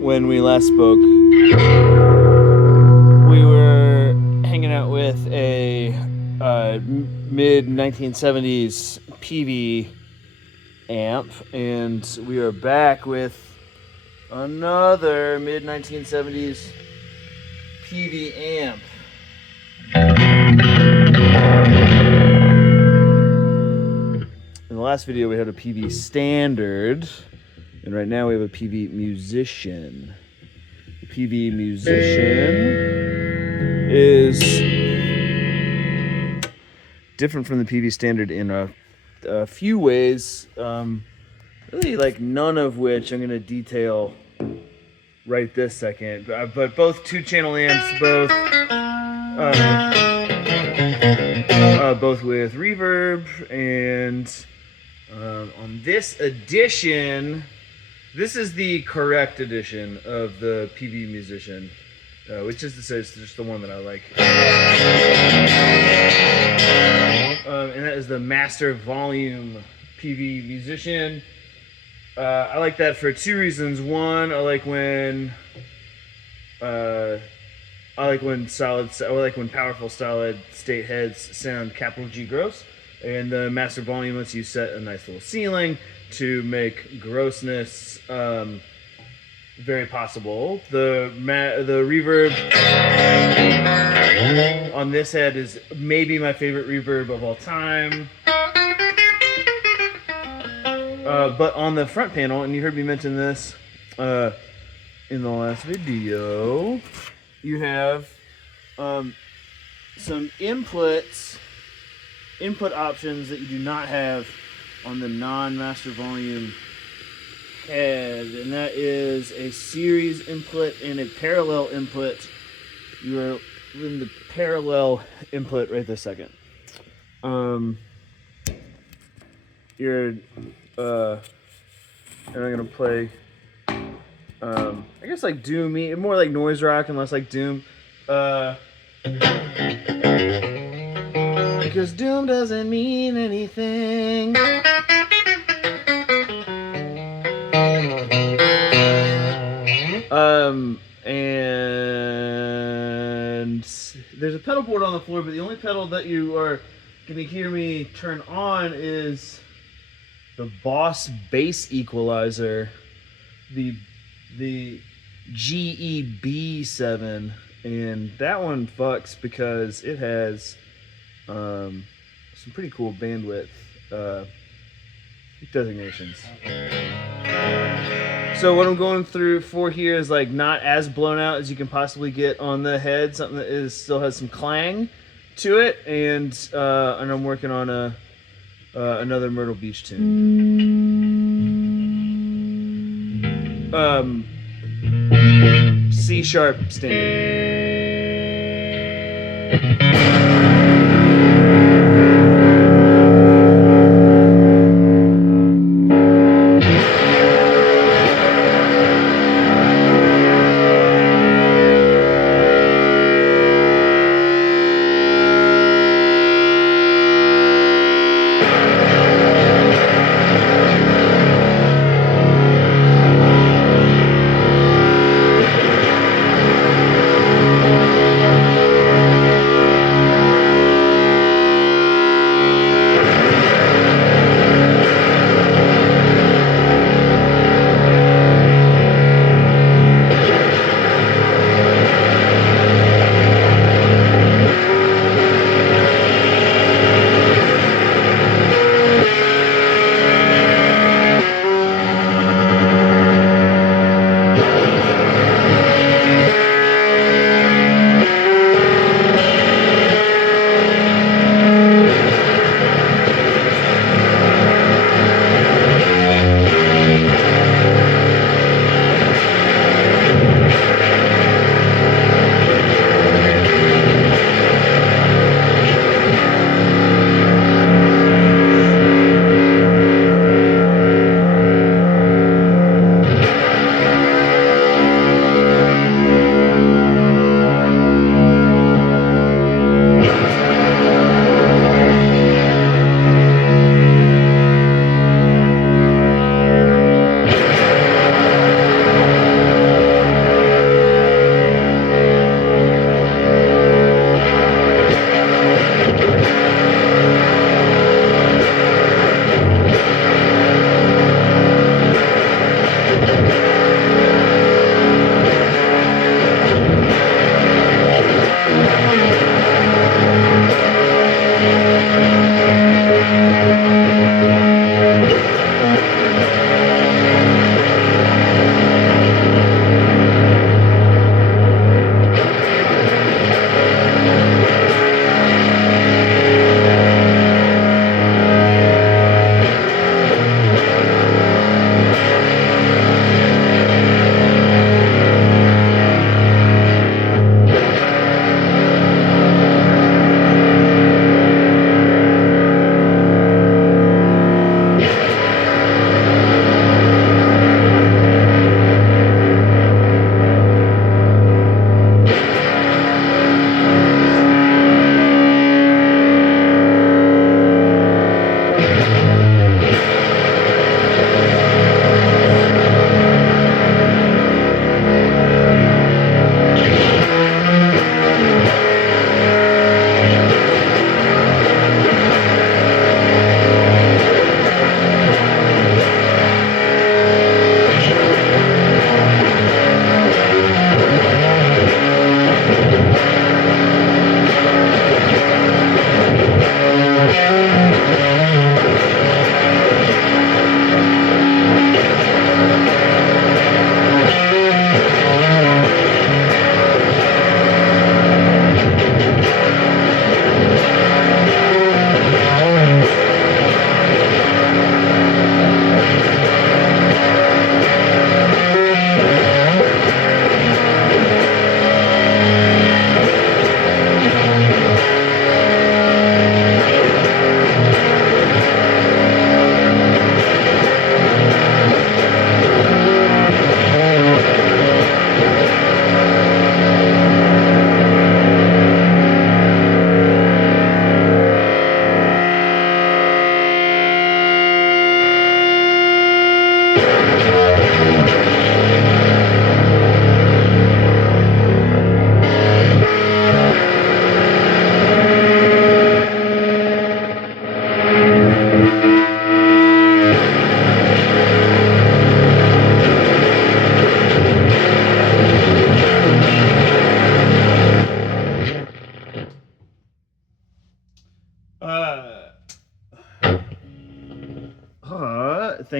when we last spoke, we were hanging out with a mid-1970s Peavey amp, and we are back with another mid-1970s Peavey amp. In the last video, we had a Peavey Standard, and right now we have a Peavey Musician. The Peavey Musician is different from the Peavey Standard in a few ways, really like none of which I'm going to detail right this second. But both two-channel amps, both with reverb, and on this edition, this is the correct edition of the Peavey Musician, which is to say it's just the one that I like. And that is the Master Volume Peavey Musician. I like that for two reasons. One, I like when powerful solid state heads sound capital G gross, and the Master Volume lets you set a nice little ceiling to make grossness very possible. The reverb on this head is maybe my favorite reverb of all time. But on the front panel, and you heard me mention this in the last video, you have some input options that you do not have on the non-Master Volume head, and that is a series input and a parallel input. You are in the parallel input right this second. And I'm gonna play I guess like doomy, more like noise rock and less like doom, because doom doesn't mean anything. And there's a pedal board on the floor, but the only pedal that you are gonna hear me turn on is the Boss bass equalizer, the GEB7, and that one fucks because it has some pretty cool bandwidth designations. So what I'm going through for here is like not as blown out as you can possibly get on the head, something that still has some clang to it, and I'm working on another Myrtle Beach tune. C sharp standard.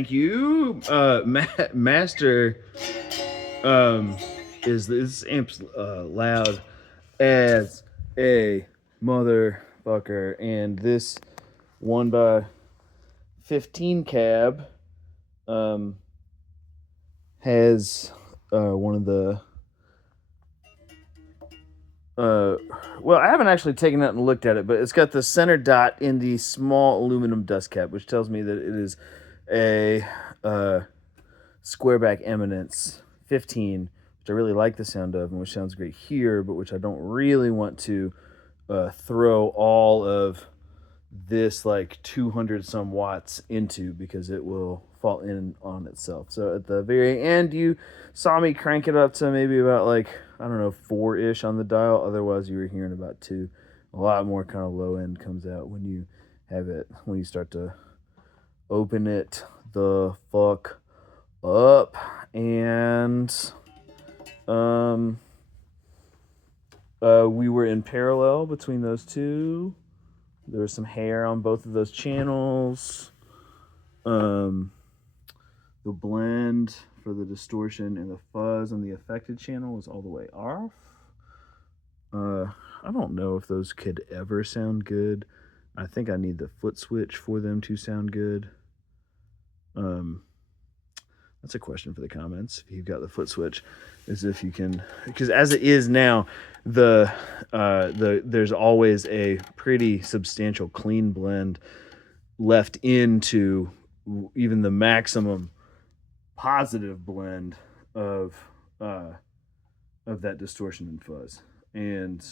Thank you. Master is this amp's loud as a motherfucker, and this 1x15 cab has one of the well, I haven't actually taken it and looked at it, but it's got the center dot in the small aluminum dust cap, which tells me that it is a squareback Eminence 15, which I really like the sound of, and which sounds great here, but which I don't really want to throw all of this like 200 some watts into, because it will fall in on itself. So at the very end, you saw me crank it up to maybe about like, I don't know, 4-ish on the dial. Otherwise you were hearing about 2. A lot more kind of low end comes out when you have it, when you start to open it the fuck up. And we were in parallel between those two. There was some hair on both of those channels. The blend for the distortion and the fuzz on the affected channel was all the way off. I don't know if those could ever sound good. I think I need the foot switch for them to sound good. That's a question for the comments. If you've got the foot switch, is if you can, because as it is now, there's always a pretty substantial clean blend left into even the maximum positive blend of that distortion and fuzz, and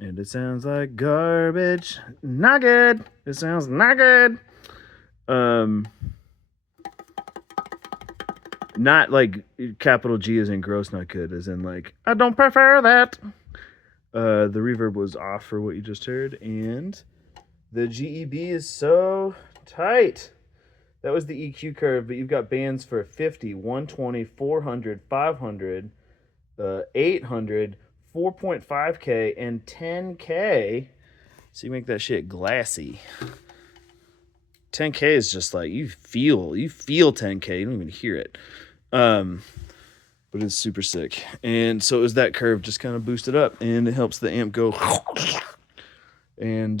it sounds like garbage. Not good. It sounds not good. Not like capital G as in gross, not good, as in like, I don't prefer that. The reverb was off for what you just heard, and the GEB is so tight. That was the EQ curve, but you've got bands for 50, 120, 400, 500, 800, 4.5K, and 10K. So you make that shit glassy. 10K is just like, you feel 10K, you don't even hear it. But it's super sick. And so it was that curve just kind of boosted up, and it helps the amp go. And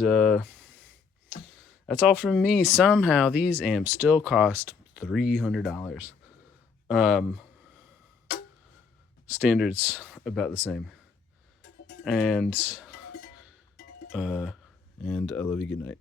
that's all from me. Somehow these amps still cost $300. Standards about the same. And I love you. Good night.